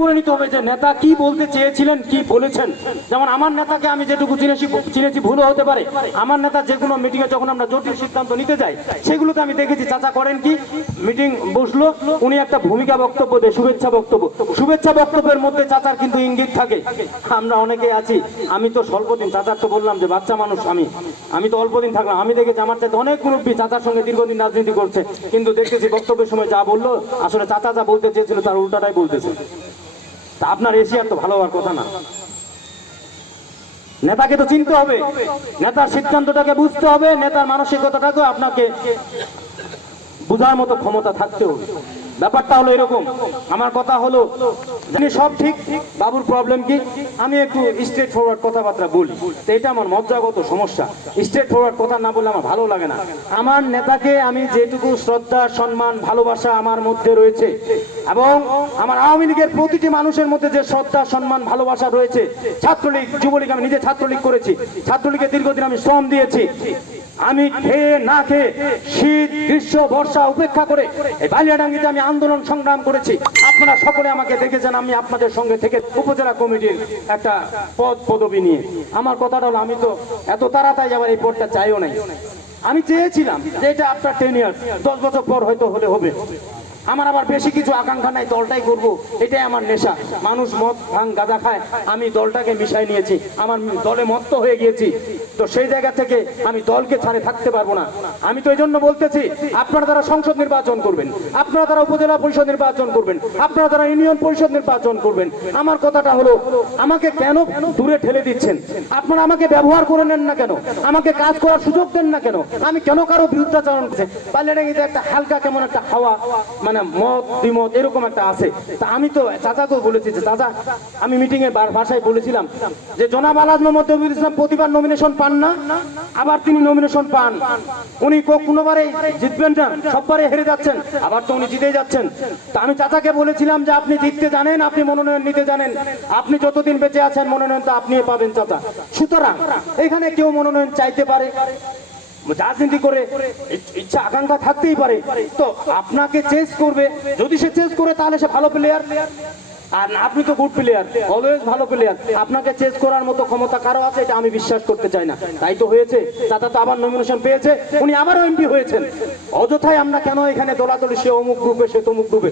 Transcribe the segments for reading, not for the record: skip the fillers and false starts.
করে নিতে হবে যে নেতা কি বলতে চেয়েছিলেন, কি বলেছেন। যেমন আমার নেতাকে আমি যেটুকু চিনেছি ভুলও হতে পারে। আমার নেতা যে কোনো মিটিংয়ে যখন আমরা জটিল সিদ্ধান্ত নিতে যাই সেগুলোতে আমি দেখেছি চাচা করেন কি, মিটিং বসলো, উনি একটা ভূমিকা বক্তব্য দেয়, শুভেচ্ছা বক্তব্য। শুভেচ্ছা বক্তব্যের মধ্যে চাচার কিন্তু ইঙ্গিত থাকে। আমরা অনেকে আছি, আমি তো স্বল্পদিন, চাচার তো বললাম যে বাচ্চা মানুষ, আমি তো অল্পদিন থাকলাম। আমি দেখেছি আমার চাইতে অনেক মুরব্বী চাচার সঙ্গে দীর্ঘদিন রাজনীতি করছে, কিন্তু দেখতেছি বক্তব্যের সময় যা বললো আসলে চাচা যা বলতে চেয়েছিল তার উল্টাটাই বলতেছে। তা আপনার এশিয়ার তো ভালো হওয়ার কথা না। নেতাকে তো চিনতে হবে, নেতার সিদ্ধান্তটাকে বুঝতে হবে, নেতার মানসিকতাটাকে আপনাকে বুঝার মতো ক্ষমতা থাকতে হবে। ব্যাপারটা হলো এরকম, আমার কথা হলো জানি সব ঠিক, বাবুর প্রবলেম কি, আমি একটু স্ট্রেট ফরওয়ার্ড কথাবার্তা বলি। তো এটা আমার মজ্জাগত সমস্যা, স্ট্রেট ফরওয়ার্ড কথা না বললে আমার ভালো লাগে না। আমার নেতাকে আমি যেটুকু শ্রদ্ধা, সম্মান, ভালোবাসা আমার মধ্যে রয়েছে, এবং আমার আওয়ামী লীগের প্রতিটি মানুষের মধ্যে যে শ্রদ্ধা, সম্মান, ভালোবাসা রয়েছে, ছাত্রলীগ, যুবলীগ, আমি নিজে ছাত্রলীগ করেছি, ছাত্রলীগের দীর্ঘদিন আমি শ্রম দিয়েছি। আমি খেয়ে না খেয়ে শীত, গ্রীষ্ম, বর্ষা উপেক্ষা করে এই বালিয়াডাঙ্গিতে আমি আন্দোলন সংগ্রাম করেছি। আপনারা সকলে আমাকে দেখেছেন, আমি আপনাদের সঙ্গে থেকে উপজেলা কমিটির একটা পদবি নিয়ে। আমার কথাটা হলো আমি তো এত তাড়াতাড়ি আবার এই পদটা চাইও নাই। আমি চেয়েছিলাম যে এটা আফটার 10 ইয়ার্স, 10 বছর পর হয়তো হলে হবে। আমার আবার বেশি কিছু আকাঙ্ক্ষা নাই, দলটাই করব, এটাই আমার নেশা। মানুষ মদ, ভাঙ, গাঁজা খায়, আমি দলটাকে মিশাই নিয়েছি, আমার দলে মত্ত হয়ে গিয়েছি। তো সেই জায়গা থেকে আমি দলকে ছাড়ে থাকতে পারবো না। আমি তো এই জন্য বলতেছি, আপনারা যারা সংসদ নির্বাচন করবেন, আপনারা যারা উপজেলা পরিষদ নির্বাচন করবেন, আপনারা যারা ইউনিয়ন পরিষদ নির্বাচন করবেন, আমার কথাটা হলো আমাকে কেন দূরে ঠেলে দিচ্ছেন? আপনারা আমাকে ব্যবহার করে নেন না কেন? আমাকে কাজ করার সুযোগ দেন না কেন? আমি কেন কারো বিরুদ্ধাচরণ করছি? বালিয়াডাঙ্গিতে একটা হালকা কেমন একটা হাওয়া, মানে মত দ্বিমত এরকম একটা আছে। তা আমি তো চাচাকেও বলেছি যে চাচা, আমি মিটিং এর ভাষায় বলেছিলাম যে জনাব আলহাজ মোহাম্মদ তৌহিদুল ইসলাম প্রতিবার নমিনেশন পান না, আবার তিনি নমিনেশন পান, উনি কোনোবারে জিতবেন না, সববারে হেরে যাচ্ছেন, আবার তো উনি জিতেই যাচ্ছেন। তা আমি চাচাকে বলেছিলাম যে আপনি জিততে জানেন, আপনি মনোনয়ন নিতে জানেন, আপনি যতদিন বেঁচে আছেন মনোনয়ন তো আপনি পাবেন চাচা। সুতরাং এখানে কেউ মনোনয়ন চাইতে পারে, রাজনীতি করে ইচ্ছা আকাঙ্ক্ষা থাকতেই পারে, তো আপনাকে চেস করবে। যদি সে চেস করে তাহলে সে ভালো প্লেয়ার, আর আপনি তো গুড প্লেয়ার, অলওয়েজ ভালো প্লেয়ার। আপনাকে চেস করার মতো ক্ষমতা কারো আছে এটা আমি বিশ্বাস করতে চাই না। তাই তো হয়েছে, চাচা তো আবার নমিনেশন পেয়েছে, উনি আবারও এমপি হয়েছেন। অযথায় আমরা কেন এখানে দলাদলি, সে অমুক গ্রুপে, সে তমুক গ্রুপে।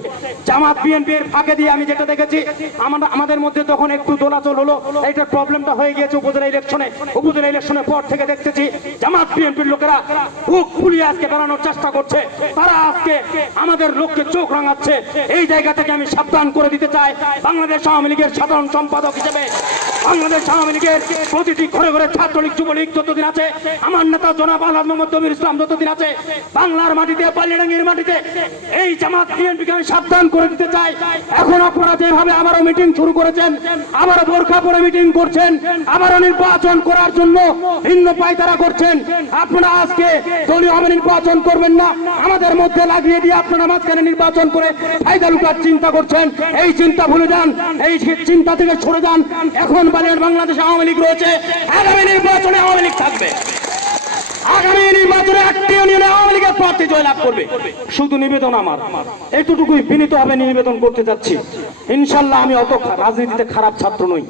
জামাত বিএনপির ফাঁকে দিয়ে আমি যেটা দেখেছি, আমাদের মধ্যে তখন একটু দোলাচল হলো, এইটার প্রবলেমটা হয়ে গিয়েছে উপজেলা ইলেকশনে। উপজেলা ইলেকশনের পর থেকে দেখতেছি জামাত বিএনপির লোকেরা বুক ফুলিয়ে আজকে দাঁড়ানোর চেষ্টা করছে, তারা আজকে আমাদের লোককে চোখ রাঙাচ্ছে। এই জায়গা থেকে আমি সাবধান করে দিতে চাই, বাংলাদেশ আওয়ামী লীগের সাধারণ সম্পাদক হিসেবে বাংলাদেশ আওয়ামী লীগের প্রতিটি ঘরে ঘরে ছাত্রলীগ, যুবলীগ যতদিন আছে, আমার নেতা জনাব আলহাজ মোহাম্মদ তৌহিদুল ইসলাম যতদিন আছে, বাংলার মাটিতে, বালিয়াডাঙ্গির মাটিতে এই জামাত বিএনপিকে আমি সাবধান করে দিতে চাই। এখন আপনারা যেভাবে আবারও মিটিং শুরু করেছেন, আবারও বোরখা পরে মিটিং করছেন, আবারও নির্বাচন করার জন্য ভিন্ন পায়তারা করছেন, আপনারা আজকে দলীয় ভাবে নির্বাচন করবেন না, আমাদের মধ্যে লাগিয়ে দিয়ে আপনারা মাঝখানে নির্বাচন করে ফায়দা লুটার চিন্তা করছেন। এই চিন্তা ভুলে যান, এই চিন্তা থেকে সরে যান। এখন বাংলাদেশে আওয়ামী লীগ রয়েছে, আগামী নির্বাচনে আওয়ামী লীগ থাকবে, আগামী নির্বাচনে একটি ইউনিয়নে আওয়ামী লীগের প্রার্থী জয়লাভ করবে। শুধু নিবেদন আমার এইটুকুই বিনীত ভাবে নিবেদন করতে যাচ্ছি, ইনশাল্লাহ আমি অত রাজনীতিতে খারাপ ছাত্র নই,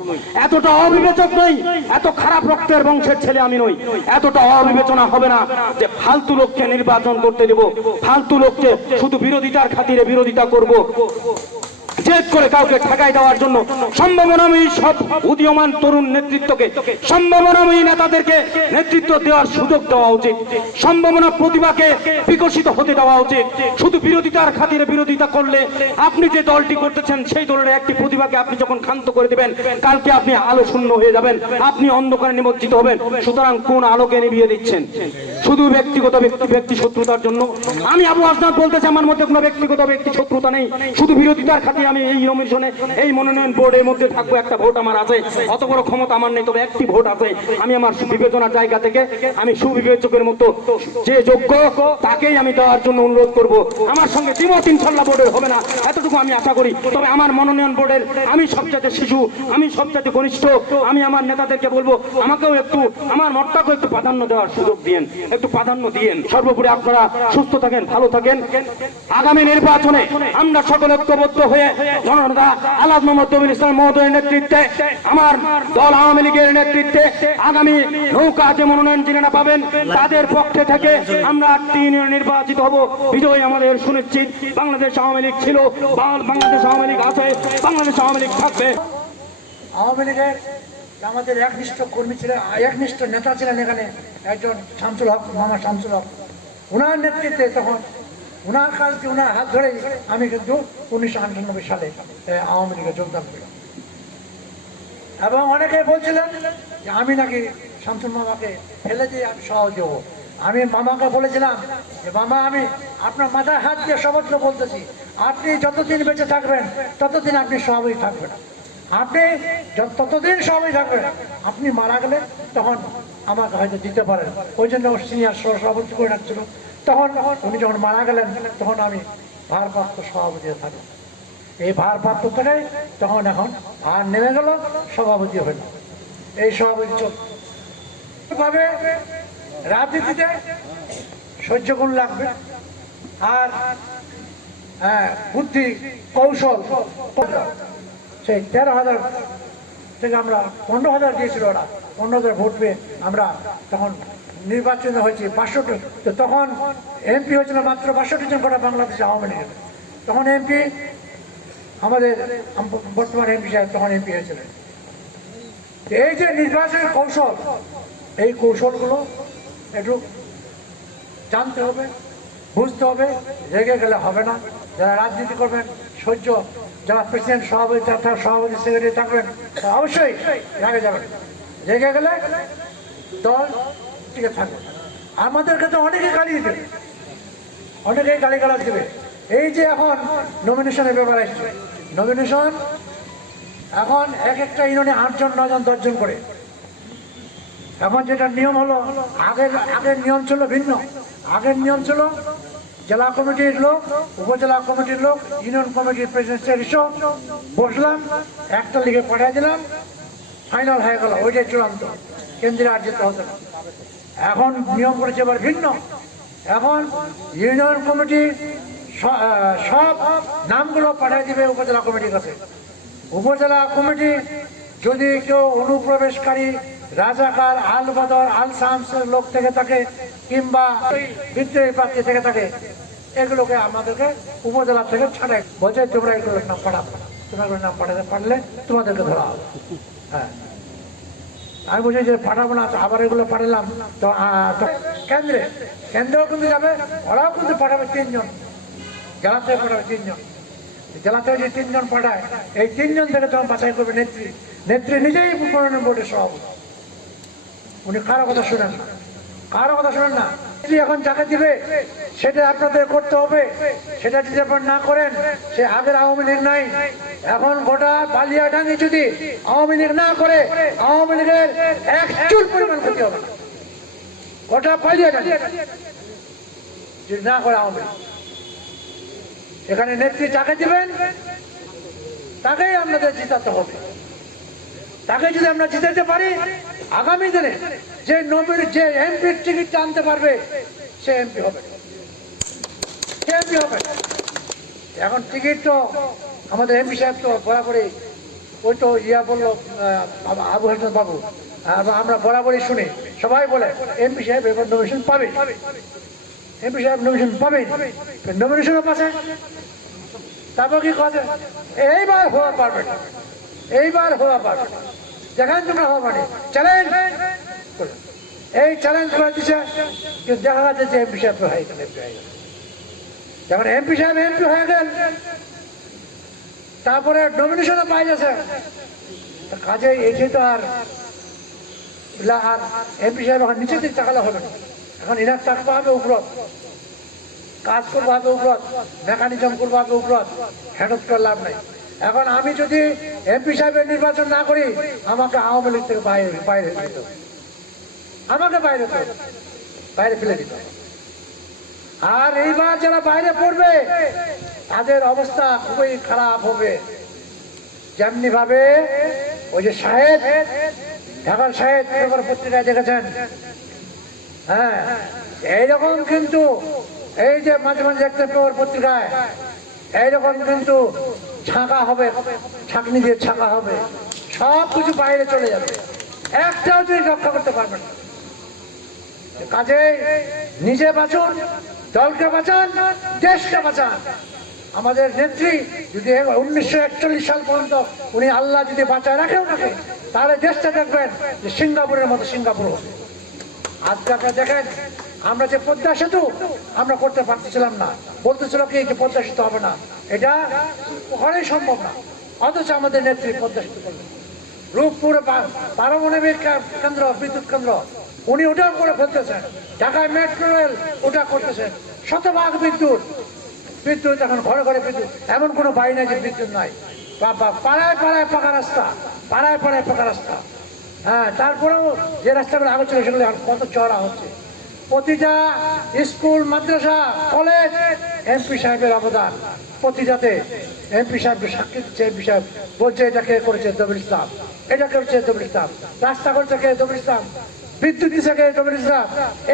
এতটা অবিবেচক নই, এত খারাপ রক্তের বংশের ছেলে আমি নই, এতটা অবিবেচনা হবে না যে ফালতু লোককে নির্বাচন করতে দেব, ফালতু লোককে শুধু বিরোধিতার খাতিরে বিরোধিতা করব, জেদ করে কাউকে ঠেকাই দেওয়ার জন্য। সম্ভাবনাময়ী সব উদীয়মান তরুণ নেতৃত্বকে, সম্ভাবনাময়ী নেতাদেরকে নেতৃত্ব দেওয়ার সুযোগ দেওয়া উচিত, সম্ভাবনা প্রতিভাকে বিকশিত হতে দেওয়া উচিত। শুধু বিরোধিতার খাতিরে বিরোধিতা করলে আপনি যে দলটি করতেছেন সেই দলের একটি প্রতিভাকে আপনি যখন ক্ষান্ত করে দিবেন, কালকে আপনি আলো শূন্য হয়ে যাবেন, আপনি অন্ধকারে নিমজ্জিত হবেন। সুতরাং কোন আলোকে নিভিয়ে দিচ্ছেন? শুধু ব্যক্তিগত ব্যক্তি শত্রুতার জন্য? আমি আবু আসনাদ বলতেছি, আমার মধ্যে কোনো ব্যক্তিগত ব্যক্তি শত্রুতা নেই, শুধু বিরোধিতার খাতিরে আমি এই নমিনেশনে, এই মনোনয়ন বোর্ডের মধ্যে থাকবো। একটা ভোট আমার আছে, অত বড় ক্ষমতা আমার নেই, তবে একটি ভোট আছে। আমি আমার বিবেচনার জায়গা থেকে আমি সুবিবেচকের মতো যে যোগ্য তাকেই আমি দেওয়ার জন্য অনুরোধ করব। আমার সঙ্গে দ্বিমত ইনশাল্লাহ বোর্ডের হবে না, এতটুকু আমি আশা করি। তবে আমার মনোনয়ন বোর্ডের আমি সবচেয়ে শিশু, আমি সবচেয়ে কনিষ্ঠ, আমি আমার নেতাদেরকে বলবো আমাকেও একটু, আমার মতটাকেও একটু প্রাধান্য দেওয়ার সুযোগ দিয়েন, একটু প্রাধান্য দিয়েন। সর্বোপরি আপনারা সুস্থ থাকেন, ভালো থাকেন। আগামী নির্বাচনে আমরা সকলে ঐক্যবদ্ধ হয়ে জননেতা আলহাজ মোহাম্মদ তবির ইসলাম মহোদয়ের নেতৃত্বে আমার দল আওয়ামী লীগের নেতৃত্বে আগামী নৌকা যে মনোনয়ন যিনারা পাবেন তাদের পক্ষে থেকে আমরা 8টি ইউনিয়ন নির্বাচিত হব। বিজয় আমাদের সুনিশ্চিত। বাংলাদেশ আওয়ামী লীগ ছিল, বাংলাদেশ আওয়ামী লীগ আছে, বাংলাদেশ আওয়ামী লীগ থাকবে। আওয়ামী লীগের আমাদের একনিষ্ঠ কর্মী ছিলেন, একনিষ্ঠ নেতা ছিলেন এখানে একজন শামসুল হক, মামা শামসুল হক। ওনার নেতৃত্বে তখন ওনার কাছে ওনার হাত ধরেই আমি কিন্তু 1998 সালে আওয়ামী লীগে যোগদান করি। এবং অনেকে বলছিলেন যে আমি নাকি শামসুল মামাকে ফেলে দিয়ে আমি সভাপতি হবো। আমি মামাকে বলেছিলাম যে মামা, আমি আপনার মাথায় হাত দিয়ে সর্বত্র বলতেছি, আপনি যতদিন বেঁচে থাকবেন ততদিন আপনি সভাপতি থাকবেন। আপনি ততদিন সবাই থাকবেন, আপনি মারা গেলে তখন আমাকে হয়তো দিতে পারেন। ওই জন্য সিনিয়র সভাপতি করে রাখছিল। তখন উনি যখন মারা গেলেন তখন আমি ভারপ্রাপ্ত সভাপতি থাকলাম। এই ভারপ্রাপ্ত থেকে তখন এখন ভার নেমে গেল, সভাপতি হইল। এই সভাপতি চলবে। রাজনীতিতে সহ্য গুণ লাগবে, আর বুদ্ধি কৌশল। সেই 13,000 থেকে আমরা 15,000 দিয়েছিল, ওরা 15,000 ভোট পেয়ে আমরা তখন নির্বাচন হয়েছি 500। তো তখন এমপি হয়েছিল মাত্র 62 জন গোটা বাংলাদেশ আওয়ামী লীগের। তখন এমপি আমাদের বর্তমান এমপি সাহেব তখন এমপি হয়েছিলেন। এই যে নির্বাচনের কৌশল, এই কৌশলগুলো একটু জানতে হবে, বুঝতে হবে। রেগে গেলে হবে না। যারা রাজনীতি করবেন সহ্য, যারা প্রেসিডেন্ট সভাপতি সভাপতি সেক্রেটারি থাকবেন অবশ্যই রেগে যাবেন। রেগে গেলে দল টিকে থাকবে। আমাদেরকে তো অনেকে গালি দেবে, অনেকেই গালিগালাজ দেবে। এই যে এখন নমিনেশনের ব্যাপার আসছে, নমিনেশন এখন এক একটা ইউনিয়নে 8 জন 9 জন 10 জন করে। এখন যেটা নিয়ম হলো, আগের নিয়ম ছিল ভিন্ন। আগের নিয়ম ছিল জেলা কমিটির লোক, উপজেলা কমিটির লোক, ইউনিয়ন কমিটির প্রেসিডেন্ট এসো বসলাম, একটা লিগে পাঠিয়ে দিলাম, ফাইনাল হয়ে গেল, ওইটাই চূড়ান্ত, কেন্দ্রে আর যেতে হতো না। এখন নিয়ম করেছে এবার ভিন্ন। এখন ইউনিয়ন কমিটি সব নামগুলো পাঠিয়ে দিবে উপজেলা কমিটির কাছে। উপজেলা কমিটি যদি কেউ অনুপ্রবেশকারী, রাজাকার, আল বদর, আল শামসের লোক থেকে থাকে, কিংবা বিদ্রোহী প্রার্থী থেকে থাকে, এগুলোকে আমাদেরকে উপজেলা থেকে ছাড়াই বলছে তোমরা এগুলোর নাম পাঠাবো, তোমরা এগুলোর নাম পাঠাতে পারলে তোমাদেরকে ধরা হবে। হ্যাঁ, আমি বলছি যে পাঠাবো না, আবার এগুলো পাঠালাম তো কেন্দ্রেও কিন্তু যাবে, ওরাও কিন্তু পাঠাবে 3 জন, জেলা থেকে পাঠাবে 3 জন। জেলা থেকে যে 3 জন পাঠায়, এই 3 জন থেকে তখন বাছাই করবে নেত্রী। নেত্রী নিজেই মনোনয়ন বোর্ডের সভাপতি। উনি কারো কথা শুনেন না, কারো কথা শুনেন না। এখন যাকে দিবে সেটা আপনাদের করতে হবে। সেটা যদি আপনার না করেন, সে আগের আওয়ামী লীগ নাই। এখন গোটা বালিয়াডাঙ্গি যদি আওয়ামী লীগ না করে, আওয়ামী লীগের 1 চুল পরিমাণ ক্ষতি হবে না। গোটা বালিয়াডাঙ্গি যদি না করে আওয়ামী লীগ, এখানে নেত্রী যাকে দিবেন তাকেই আপনাদের জিতাতে হবে। তাকে যদি আমরা জিতাতে পারি, আগামী দিনে যে এমপির টিকিট আনতে পারবে সে এমপি হবে, সে এমপি হবে। এখন টিকিট তো আমাদের এমপি সাহেব তো বরাবরই, ওই তো বললো আবু হাসান বাবু, আমরা বরাবরই শুনি, সবাই বলে এমপি সাহেব এবার নমিনেশন পাবে, এমপি সাহেব নমিনেশন পাবে, নমিনেশনও পাচ্ছে। তারপর কি কথা, এইবার হওয়া পারবে না, এইবার হওয়া পারবে না, দেখেন তোমরা হওয়া মানে চ্যালেঞ্জ, এই চ্যালেঞ্জ করে দিচ্ছে। কিন্তু দেখা যাচ্ছে যে এমপি সাহেব হয়ে গেল, যখন এমপি সাহেব এমপি হয়ে গেল, তারপরে নমিনেশনও পাই যাচ্ছে। কাজে এসে তো আর এমপি সাহেব এখন নিচের দিক তাকালে হবে না, এখন ইনার থাকতে হবে উপরত, কাজ করবো হবে উপরত, মেকানিজম করবো হবে উপরত, হ্যান্ডত করে লাভ নাই। এখন আমি যদি এমপি সাহেবের নির্বাচন না করি, আমাকে আওয়ামী লীগ থেকে বাইরে দিতে হবে, আমাকে বাইরে ফেলে দিতে হবে। আর এইবার যারা বাইরে পড়বে তাদের অবস্থা খুবই খারাপ হবে। যেমনি ভাবে ওই যে শাহেদ, ঢাকার শাহেদ পেপার পত্রিকায় দেখেছেন, হ্যাঁ, এইরকম কিন্তু এই যে মাঝে মাঝে দেখতে পেপার পত্রিকায় এইরকম কিন্তু ছাঁকা হবে, ছাঁকনি দিয়ে ছাঁকা হবে, সব কিছু বাইরে চলে যাবে, একটাও তিনি রক্ষা করতে পারবেন না। কাজে নিজে বাঁচুন, দলকে বাঁচান, দেশকে বাঁচান। আমাদের নেত্রী যদি 1941 সাল পর্যন্ত উনি আল্লাহ যদি বাঁচায় রাখেও থাকে, তাহলে দেশটা দেখবেন যে সিঙ্গাপুরের মতো সিঙ্গাপুর হবে। আজকে আপনারা দেখেন, আমরা যে পদ্মা সেতু আমরা করতে পারতেছিলাম না, বলতেছিল কি যে পদ্মা সেতু হবে না, এটা কখনোই সম্ভব না, অথচ আমাদের নেত্রী পদ্মা সেতু করলেন। রূপপুর পারমাণবিক কেন্দ্র, বিদ্যুৎ কেন্দ্র, উনি ওটাও করে ফেলতেছেন। ঢাকায় মেট্রো রেল ওটা করতেছেন, শতভাগ বিদ্যুৎ। বিদ্যুৎ এখন ঘরে ঘরে বিদ্যুৎ, এমন কোনো বাড়ি নাই যে বিদ্যুৎ নাই। পাড়ায় পাড়ায় পাকা রাস্তা, পাড়ায় পাড়ায় পাকা রাস্তা। হ্যাঁ, তারপরেও যে রাস্তাগুলো আগে ছিল সেগুলো এখন কত চড়া হচ্ছে। প্রতিটা স্কুল, মাদ্রাসা, কলেজ এমপি সাহেবের অবদান। প্রতিটাতে এমপি সাহেবকে সাক্ষী দিচ্ছে, এমপি সাহেব বলছে এটাকে করেছে দবির ইসলাম, এটা করেছে দবির ইসলাম, রাস্তা করছে কে দবির ইসলাম, বিদ্যুৎ দিচ্ছে কে দবির ইসলাম,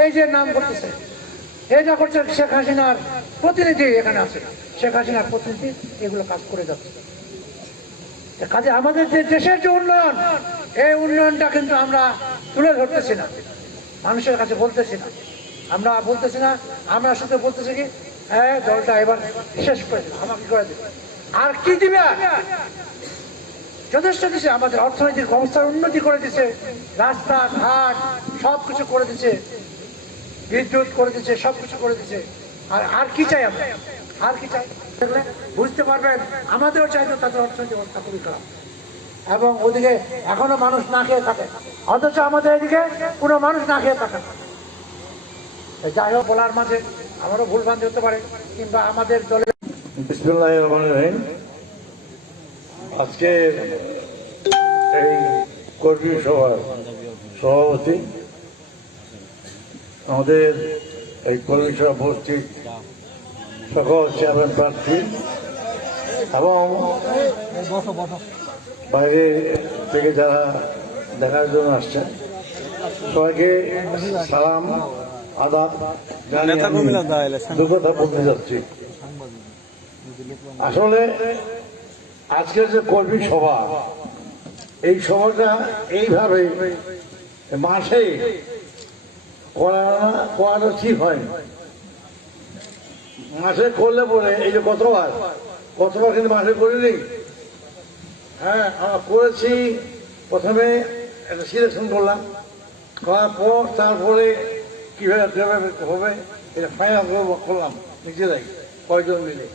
এই যে নাম করতেছে, এটা করছে শেখ হাসিনার প্রতিনিধি এখানে আছে, শেখ হাসিনার প্রতিনিধি এগুলো কাজ করে যাচ্ছে। কাজে আমাদের যে দেশের যে উন্নয়ন, এই উন্নয়নটা কিন্তু আমরা তুলে ধরতেছি না, মানুষের কাছে বলতেছি না, আমরা বলতেছি না। আমরা শুধু বলতেছি কি, হ্যাঁ দলটা এবার শেষ করে দিল, আমাকে করে দিল, আর কি দিবে? যথেষ্ট দিছে, আমাদের অর্থনৈতিক অবস্থার উন্নতি করে দিছে, রাস্তা ঘাট সব কিছু করে দিছে, বিদ্যুৎ করে দিচ্ছে, সবকিছু করে দিচ্ছে। আর কি চাই আমরা? আর কি চাই? বুঝতে পারবেন আমাদেরও চাইতো তাদের অর্থনৈতিক অবস্থা খুবই খারাপ, এবং ওদিকে এখনো মানুষ না খেয়ে থাকে, অথচ আমাদের এদিকে কোনো মানুষ না খেয়ে থাকে। যাই হোক, বলার মাঝে আমারও ভুলভ্রান্তি হতে পারে, কিংবা আমাদের দলের। বিসমিল্লাহির রহমানির রহিম। আজকে এই কর্মী সভার সভাপতি, আমাদের এই কর্মী সভা উপস্থিত সকল চেয়ারম্যান প্রার্থী এবং বাইরে থেকে যারা দেখার জন্য আসছেন, সবাইকে সালাম আদাব জানিয়ে আমি দু কথা বলতে যাচ্ছি। আসলে আজকের যে কর্মী সভা, এই সভাটা এইভাবে মাসে করাটা ঠিক হয়নি। মাসে করলে পরে এই যে কতবার কিন্তু মাসে করিনি। হ্যাঁ, আমরা করেছি, প্রথমে একটা সিলেকশন করলাম, করার পর তারপরে কিভাবে হবে এটা ফাইনাল করলাম নিজেরাই কয়জন মিলে।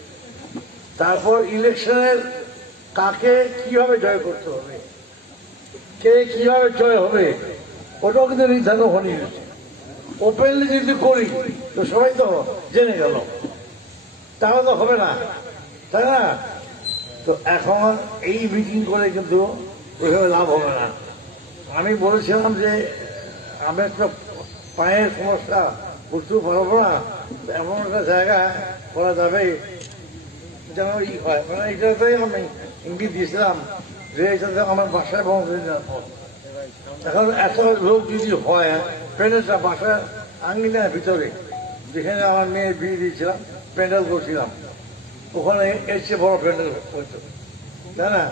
তারপর ইলেকশনের কাকে কিভাবে জয় করতে হবে, কে কিভাবে জয় হবে, ওটাও কিন্তু নির্ধারণ হয়নি। ওপেনলি যদি করি তো সবাই তো জেনে গেল, তাহলে তো হবে না, তাই না? তো এখন এই মিটিং করে কিন্তু ওইভাবে লাভ হবে না। আমি বলেছিলাম যে আমি একটা পায়ের সমস্যা, বুঝতে পারবো না, এমন একটা জায়গায় করা যাবে যেন ই হয়, মানে এইটাতেই আমি ইঙ্গিত দিয়েছিলাম যে এটাতে আমার বাসায় বন্ধ হয়ে যাওয়ার পর। এখন এত লোক যদি হয়, প্যান্ডেলটা বাসার আঙ্গিনার ভিতরে, যেখানে আমার মেয়ে বিয়ে দিয়েছিলাম, প্যান্ডেল করছিলাম, ওখানে এর চেয়ে বড় প্যান্ডেল করতো, তাই না?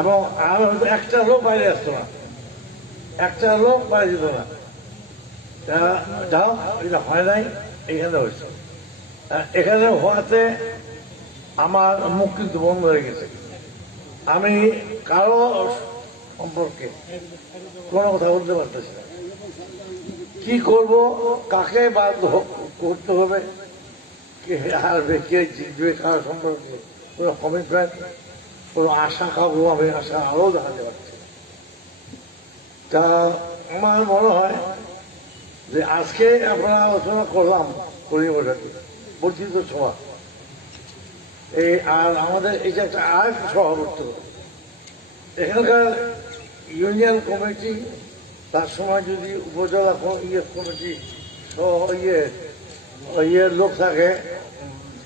এবং আর হয়তো একটা লোক বাইরে আসতো না, একটা লোক বাইরে যেত না। যাও, এটা হয় নাই, এখানে হয়েছে। এখানে হওয়াতে আমার মুখ কিন্তু বন্ধ হয়ে গেছে। আমি কারো সম্পর্কে কোনো কথা বলতে পারতেছি না। কি করব, কাকে বাধ্য করতে হবে, কে হারবে, কে জিতবে, কার সম্পর্কে কোনো কমিটমেন্ট, কোনো আশা, কাউকে আমি আশা আরও দেখাতে পারছি। তা আমার মনে হয় যে আজকে আমরা আলোচনা করলাম পরিবারটাকে বর্ধিত সভা, এই আর আমাদের এই যে একটা আর সভা করতে হবে। এখানকার ইউনিয়ন কমিটি, তার সময় যদি উপজেলা কমিটি ইয়ের লোক থাকে,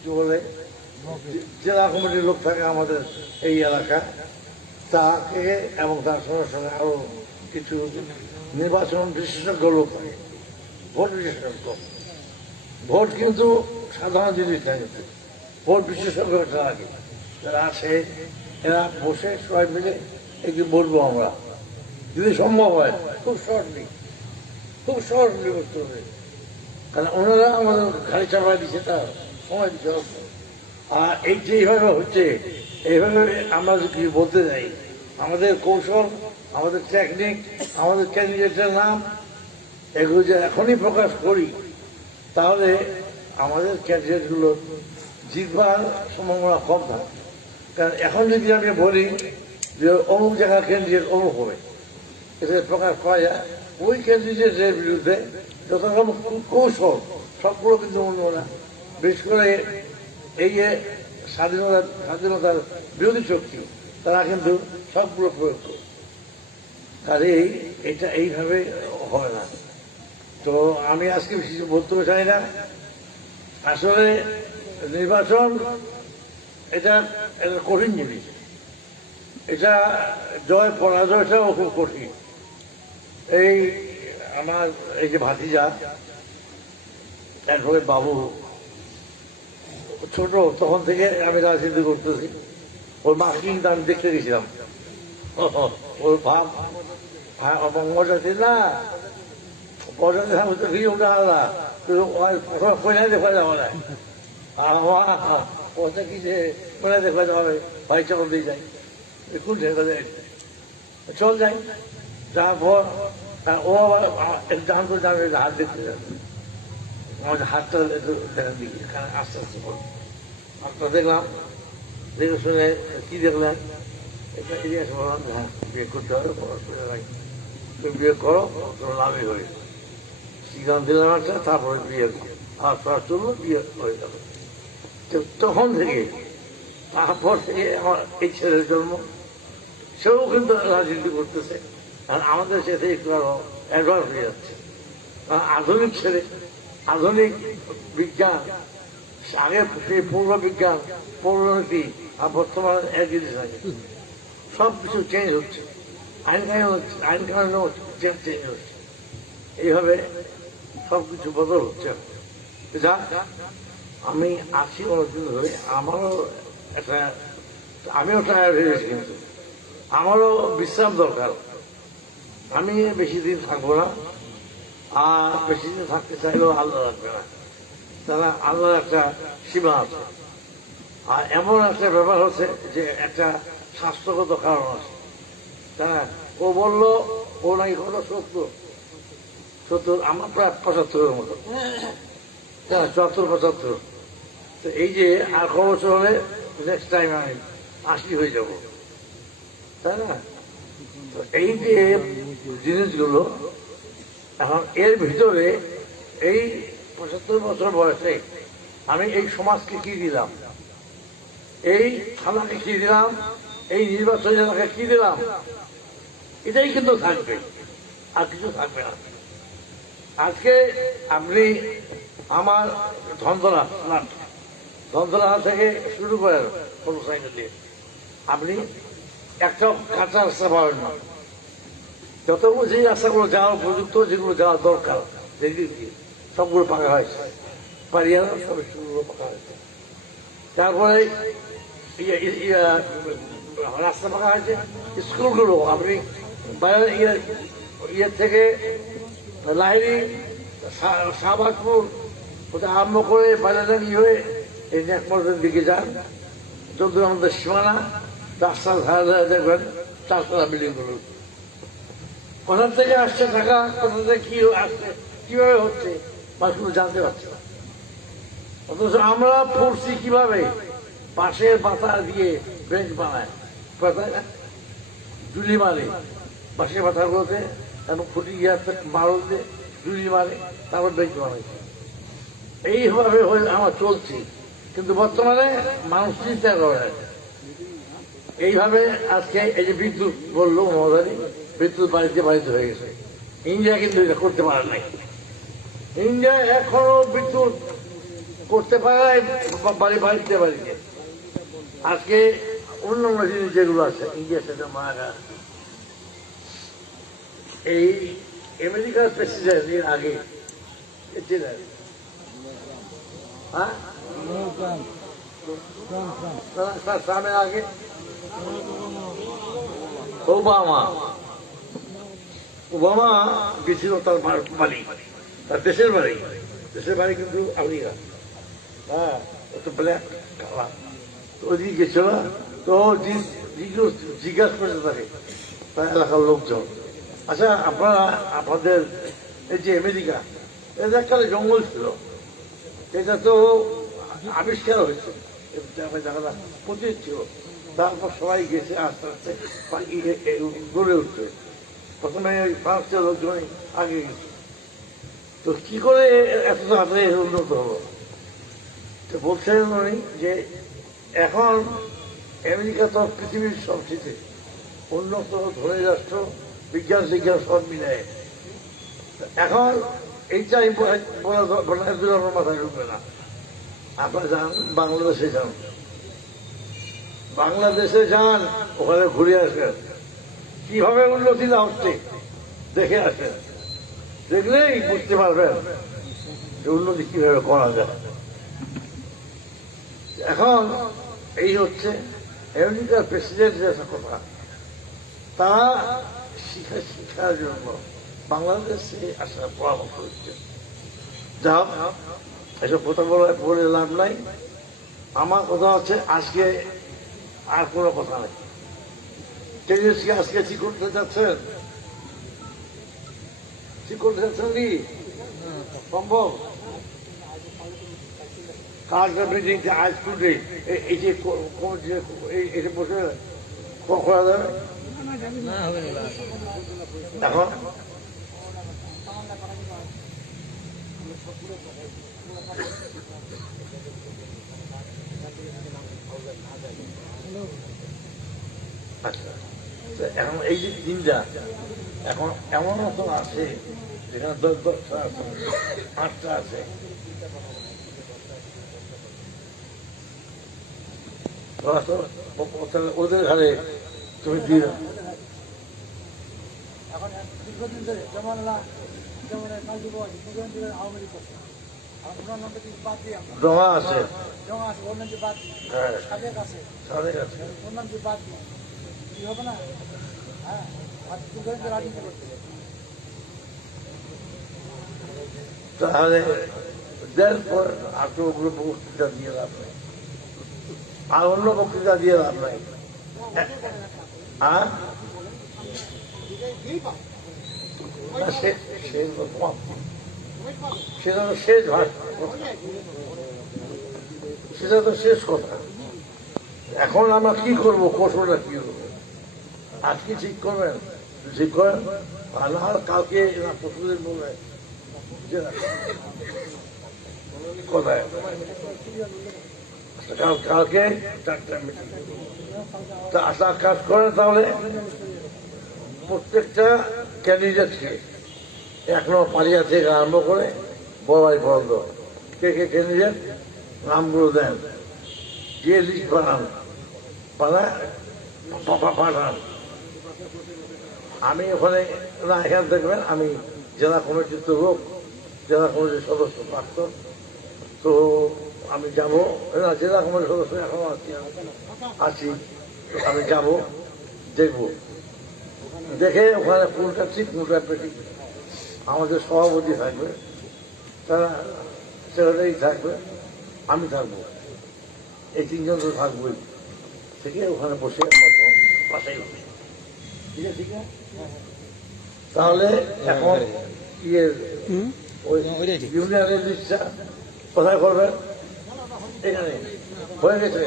কি বলে, জেলা কমিটির লোক থাকে আমাদের এই এলাকায়, তাকে এবং তার সঙ্গে সঙ্গে আরো কিছু নির্বাচন বিশেষজ্ঞ লোক থাকে, ভোট বিশেষজ্ঞ। ভোট কিন্তু সাধারণ জিনিস থাকে, ভোট বিশেষজ্ঞটা লাগে। যারা আছে এরা বসে সবাই মিলে একটু বলবো আমরা, যদি সম্ভব হয় খুব শর্টলি করতে হবে, কারণ ওনারা আমাদের ঘাড়ি চাপাই দিচ্ছে, তার সময় দিতে হবে। আর এই যে এইভাবে হচ্ছে, এইভাবে আমরা কি বলতে যাই, আমাদের কৌশল, আমাদের টেকনিক, আমাদের ক্যান্ডিডেটের নাম, এগুলো যে এখনই প্রকাশ করি, তাহলে আমাদের ক্যান্ডিডেটগুলো জিতবার সম্ভাবনা কম থাকে। কারণ এখন যদি আমি বলি যে অমুক জায়গার ক্যান্ডিডেট অমুক হবে, এটা প্রকাশ করা যায়, ওই ক্যান্ডিডেটের বিরুদ্ধে যত রকম সবগুলো কিন্তু অন্য না। বিশেষ করে এই যে স্বাধীনতার বিরোধী শক্তি, তারা কিন্তু সবগুলো প্রয়োগ করে। কাজে এটা এইভাবে হয় না। তো আমি আজকে বেশি বলতে চাই না। আসলে নির্বাচন এটা কঠিন জিনিস, এটা জয় পরাজয়টাও খুব কঠিন। এই আমার এই যে ভাতিজা, একভাবে বাবু ছোট তখন থেকে আমি রাজনীতি করতেছি, ওর মাকে কিন্তু আমি দেখতে গেছিলাম, ওর ভাব মজা না মজা তো কি ওটা আলাদা, কোথায় দেখা যাওয়া যায়, ওটা কি যে কোথায় দেখা যাবে, ভাই চল দিয়ে যাই, কোন জায়গায় চল যাই, যাওয়ার পর ও আবার জানতো যে আমি হাত দেখতে যাবো, আমাদের হাতটা একটু দেখার দিকে আস্তে আস্তে করবো। হাতটা দেখলাম, দেখে শুনে কি দেখলেন, এটা ইতিহাস বললাম, হ্যাঁ বিয়ে করতে হবে, পড়াশোনা নাই, তুমি বিয়ে করো, তোমার লাভই হয়ে যাবে। সিদ্ধান্ত দিলাম একটা, তারপরে বিয়ে আর পড়া চললো, বিয়ে হয়ে গেল। তখন থেকে তারপর থেকে আমার এই ছেলের জন্ম, সেও কিন্তু রাজনীতি করতেছে, আর আমাদের সাথে একটু আরো অ্যাডভান্স হয়ে যাচ্ছে। আধুনিক ছেলে, আধুনিক বিজ্ঞান, আগে সেই পূর্ব বিজ্ঞান, পৌরনীতি, আর বর্তমানে এক জিনিস লাগে, সব কিছু চেঞ্জ হচ্ছে, আইন কানুনও চেঞ্জ হচ্ছে, এইভাবে সবকিছু বদল হচ্ছে। যাক, আমি আছি অনেকদিন ধরে, আমারও একটা, আমিও টায়ার্ড হয়ে গেছি, কিন্তু আমারও বিশ্রাম দরকার। আমি বেশি দিন থাকবো না, আর বেশি দিন থাকতে চাইলেও আল্লাহ রাখবে না, তারা আল্লাহর একটা সীমা আছে। আর এমন একটা ব্যাপার হচ্ছে যে একটা স্বাস্থ্যগত কারণ আছে, তারা ও বললো ও নাকি কত 70, আমার প্রায় 75-এর মতো, 74-75। তো এই যে আর ক বছর হলে নেক্সট টাইম আমি 80 হয়ে যাব, তাই না? তো এই যে জিনিসগুলো এখন এর ভিতরে, এই 75 বছর বয়সে আমি এই সমাজকে কি দিলাম, এই থানাকে কি দিলাম, এই নির্বাচন এলাকায় কি দিলাম, এটাই কিন্তু থাকবে, আর কিছু থাকবে না। আজকে আপনি আমার ধনতলা থেকে শুরু করেন মোটরসাইকেল দিয়ে, আপনি একটা কাঁচা রাস্তা পাবেন না, যতগুলো যে রাস্তাগুলো যাওয়ার উপযুক্ত, যেগুলো যাওয়ার দরকার, সবগুলো পাকা হয়েছে, পারিয়ানা সব স্কুলগুলো পাকা হয়েছে। তারপরে রাস্তা পাকা হয়েছে, স্কুলগুলো আপনি বাইরে ইয়ের থেকে লাহিড়ি, শাহবাজপুর ওটা আরম্ভ করে বাজারানি হয়ে এই নেকমর্দের দিকে যান, যত আমাদের সীমানা, রাস্তার ধারে ধারে দেখবেন 4 তলা বিল্ডিং গুলো। কোথা থেকে আসছে টাকা, কোথা থেকে কি আসছে, কিভাবে হচ্ছে, মানুষগুলো জানতে পারছে না। অথচ আমরা পড়ছি কিভাবে, পাশের পাতা দিয়ে বেঞ্চ বানায়, জুলি মারে পাশের পাতাগুলোতে, এবং খুঁটি গিয়ে মারল দিয়ে জুলি মারে, তারপর বেঞ্চ বানাইছে। এইভাবে আমরা চলছি, কিন্তু বর্তমানে মানুষ চিন্তা করে এইভাবে। আজকে এই যে বিদ্যুৎ বললো মহোদয়, বিদ্যুৎ বাড়িতে হয়ে গেছে, ইন্ডিয়া কিন্তু এটা করতে পারে নাই। ইন্ডিয়া এখনো বিদ্যুৎ করতে পারে বাড়িতে। আজকে অন্যান্য জিনিস যেগুলো আছে, ইন্ডিয়ার সাথে মারা, এই আমেরিকার প্রেসিডেন্ট এর আগে ট্রামের আগে ওবামা ওবামা গেছিল তার বাড়ি, তার দেশের বাড়ি কিন্তু আমেরিকা। হ্যাঁ, তো ব্ল্যাক কালার, তো ওইদিকে গেছিল। তো জিজ্ঞাসা করতে থাকে তার এলাকার লোকজন, আচ্ছা আপনারা আপনাদের এই যে আমেরিকা, এটা একটা জঙ্গল ছিল, এটা তো আবিষ্কার হয়েছে, জায়গাটা প্রচুর ছিল, তারপর সবাই গেছে আস্তে আস্তে গড়ে উঠছে। প্রথমে ফ্রান্সের লোকজন আগে গেছে, তো কি করে এত তাড়াতাড়ি উন্নত হলো? তো বলছেন উনি যে এখন আমেরিকা তো পৃথিবীর সবচেয়ে উন্নত ধনী রাষ্ট্র, বিজ্ঞান সব মিলায়। এখন এইটা আমার মাথায় ঢুকবে না। আপনারা যান বাংলাদেশে যান, ওখানে ঘুরে আসেন, কিভাবে উন্নতি না হচ্ছে দেখে আসেন, দেখলেই বুঝতে পারবেন যে উন্নতি কিভাবে করা যায়। এখন এই হচ্ছে আমেরিকার প্রেসিডেন্টের কথা, তারা শিক্ষার জন্য বাংলাদেশে আসার পরামর্শ দিচ্ছে। যাও, এসব কথা বলে লাভ নাই। আমার কথা হচ্ছে আজকে আর কোনো কথা নেই। আজকে ঠিক করতে যাচ্ছেন, ঠিক করতে যাচ্ছেন কি সম্ভব? কালকে মিটিং আজ টুডে এই যে এটা বসে করা যাবে এখন? আচ্ছা, এখন এই যে দিনটা এখন এমন মতো আছে যেখানে 10টা আছে, 8টা আছে, ওদের ঘরে তুমি দিয়ে এখন দীর্ঘদিন ধরে যেমন আওয়ামী লীগ করছে, বাদ দিয়ে জমা আছে, জমা আছে, অন্যান্য বাদ দিয়ে, হ্যাঁ সাবেক আছে, সাদেক আছে, অন্যান্য বাদ দিয়ে কি হবে না? হ্যাঁ, আর দীর্ঘদিন ধরে রাজনীতি করতে। তাহলে পর আর তো ওগুলো বক্তৃতা দিয়ে লাভ নাই, আর অন্য বক্তৃতা দিয়ে লাভ নাই। সেটা তো শেষ ভাষা, সেটা তো শেষ কথা। এখন আমরা কি করবো, কৌশলটা কি করবো? আজকে ঠিক করবেন, ঠিক করেন, আর না হলে কালকে পশুদের বলবে কোথায় কালকে আশা কাজ করেন। তাহলে প্রত্যেকটা ক্যান্ডিডেটকে 1 নম্বর পালিয়া থেকে আরম্ভ করে বড়াই পর্যন্ত কে কে ক্যান্ডিডেট নামগুলো দেন, যে লিস্ট বানান পাঠান। আমি ওখানে না, এখানে দেখবেন আমি জেলা কমিটির তো লোক, জেলা কমিটির সদস্য প্রাক্তন, তো আমি যাবো না, জেলা কমিটির সদস্য এখনো আছি, আমি যাব, দেখবো, দেখে ওখানে কোনটা ঠিক কোনটা পেটি। আমাদের সভাপতি থাকবে, তারা সেক্রেটারি থাকবে, আমি থাকবো, এই 3 জন তো থাকবোই। থেকে ওখানে বসে বাসাই হবে, ঠিক আছে? ঠিক আছে, তাহলে এখন ওই ইউনিয়নের লিস্টটা কোথায় করবেন? এখানে হয়ে গেছে।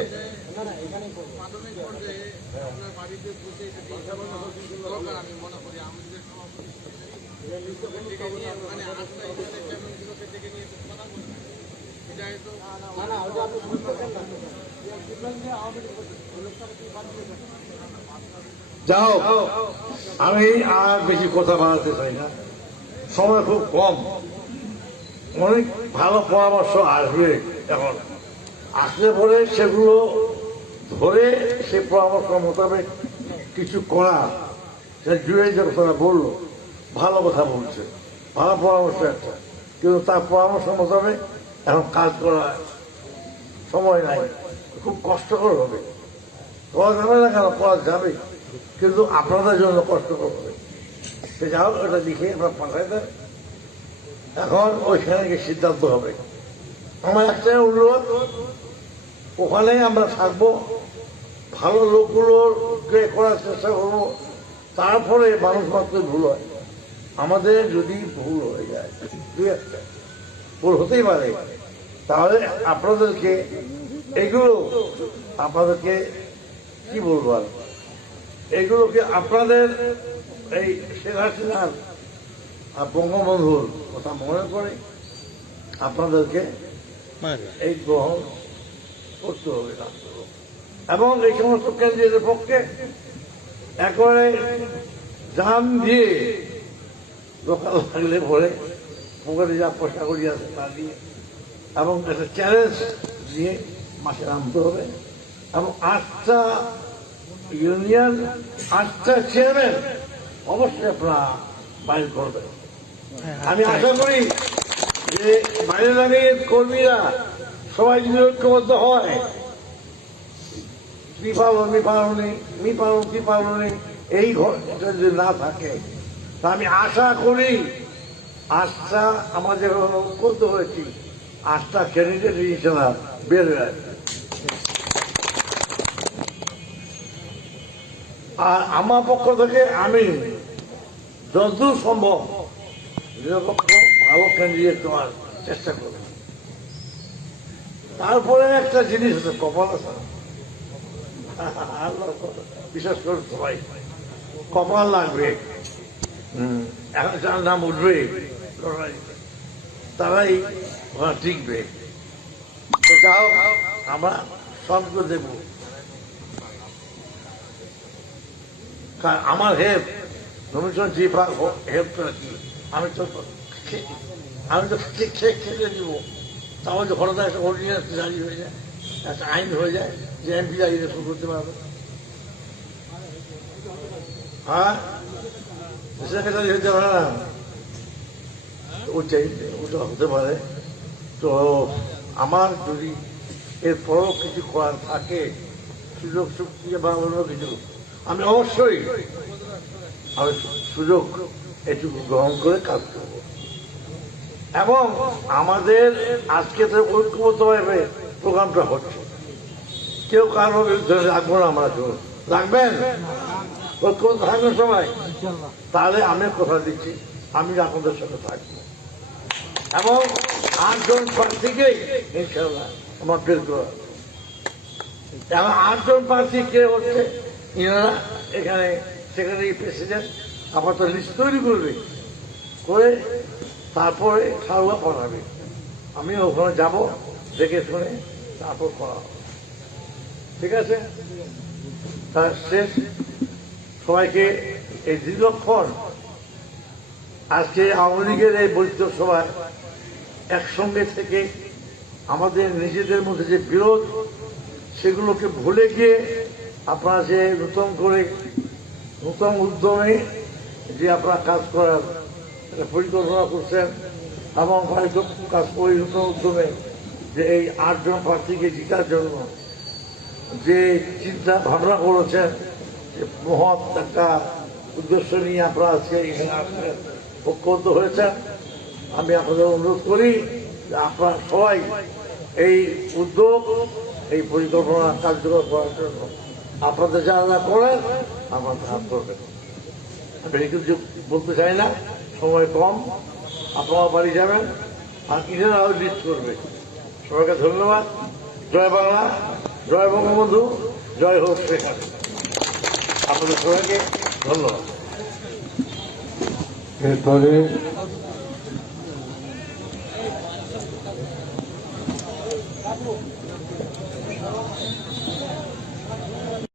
যাও, আমি আর বেশি কথা বাড়াতে চাই না, সময় খুব কম। অনেক ভালো পরামর্শ আসবে, এখন আসলে পরে সেগুলো ধরে সে পরামর্শ মোতাবেক কিছু করা। জুয়ে যে কথাটা বললো, ভালো কথা বলছে, ভালো পরামর্শ একটা, কিন্তু তার পরামর্শ মোতাবেক এখন কাজ করা সময় নাই, খুব কষ্টকর হবে। করা যাবে না কেন, করা যাবে, কিন্তু আপনাদের জন্য কষ্টকর হবে। সে যাও, ওটা লিখে আমরা পাঠাই দেয়। এখন ওইখানে গিয়ে সিদ্ধান্ত হবে। আমার একটাই অনুরোধ, ওখানে আমরা থাকবো, ভালো লোকগুলোকে করার চেষ্টা করবো। তারপরে মানুষ মাত্র ভুল হয়, আমাদের যদি ভুল হয়ে যায়, দুই একটা ভুল হতেই পারে, তাহলে আপনাদেরকে এগুলো আপনাদেরকে কি বলবো আর, এগুলোকে আপনাদের এই শেখ হাসিনার আর বঙ্গবন্ধুর কথা মনে করে আপনাদেরকে এই গ্রহণ করতে হবে না। এবং এই সমস্ত কেন্দ্রীয়দের পক্ষে একেবারে জান দিয়ে দোকান লাগলে পরে পকেটে যা পয়সা করি আছে তা দিয়ে, এবং একটা চ্যালেঞ্জ দিয়ে মাসে নামতে হবে। এবং 8টা ইউনিয়ন, 8টা চেয়ারম্যান অবশ্যই আপনারা বাইর করবেন। আমি আশা করি যে বাইরে দাঁড়িয়ে কর্মীরা সবাই যদি ঐক্যবদ্ধ হয়, এই ঘরটা যদি না থাকে, তা আমি আশা করি 8টা আমাদের ঐক্যবদ্ধ হয়েছি, 8টা ক্যান্ডিডেট হিসেবে বের হয়ে আসবে। আর আমার পক্ষ থেকে আমি যতদূর সম্ভব নিরপেক্ষ ভালো ক্যান্ডিডেট দেওয়ার চেষ্টা করব। তারপরে একটা জিনিস আছে, কপাল আছে, বিশেষ করে সবাই কপাল লাগবে। এখন যার নাম উঠবে তারাই ওরা টিকবে। তো যাও, আমরা সবকে দেব। আমার হেল্প নমিশন যে হেল্পটা কি, আমি তো খেলে দিব। তাহলে তো হঠাৎ একটা অর্ডিন্যান্স জারি হয়ে যায়, একটা আইন হয়ে যায় যে এমপি জারি শুরু করতে পারবে। হ্যাঁ, সেক্রেটারি হতে পারে না, ওটা হতে পারে। তো আমার যদি এরপরও কিছু করার থাকে, সুযোগ শক্তি বা অন্য কিছু, আমি অবশ্যই সুযোগ এটুকু গ্রহণ করে কাজ করব। এবং আমাদের আজকে তো ঐক্যবদ্ধভাবে প্রোগ্রামটা হচ্ছে, কেউ কারোর বিরুদ্ধে রাখবো না। আমরা রাখবেন, ঐক্যবদ্ধ থাকবেন সবাই, তাহলে আমি কথা দিচ্ছি আমি আপনাদের সাথে থাকবো। এবং 8 জন প্রার্থীকেই ইনশাল্লাহ আমার বের করা। এবং 8 জন প্রার্থী কে হচ্ছে, এনারা এখানে সেক্রেটারি প্রেসিডেন্ট আপাতত লিস্ট তৈরি করবে, করে তারপরে খাওয়া করাবে। আমি ওখানে যাব, দেখে শুনে তারপর করা হবে। ঠিক আছে? তার শেষ সবাইকে এই দীর্ঘক্ষণ আজকে আওয়ামী লীগের এই বৈঠক সভায় একসঙ্গে থেকে আমাদের নিজেদের মধ্যে যে বিরোধ, সেগুলোকে ভুলে গিয়ে আপনারা যে নতুন করে নতুন উদ্যমে যে আপনারা কাজ করার পরিকল্পনা করছেন, এবং কাজ করে নতুন উদ্যমে যে এই 8 জন প্রার্থীকে জিতার জন্য যে চিন্তা ভাবনা করেছেন, যে মহৎ একটা উদ্দেশ্য নিয়ে আপনারা আজকে এখানে আসছেন, ঐক্যবদ্ধ হয়েছেন। আমি আপনাদের অনুরোধ করি যে আপনারা সবাই এই উদ্যোগ, এই পরিকল্পনা কার্যকর করার জন্য আপনাদের যারা করেন আপনাদের হাত করবেন। আমি কিছু বলতে চাই না, সময় কম, আপনারা বাড়ি যাবেন, আর ইনারাও লিস্ট করবে। সবাইকে ধন্যবাদ। জয় বাংলা, জয় বঙ্গবন্ধু, জয় হোক শেখ হাসিনা। আপনাদের সবাইকে ধন্যবাদ। এরপরে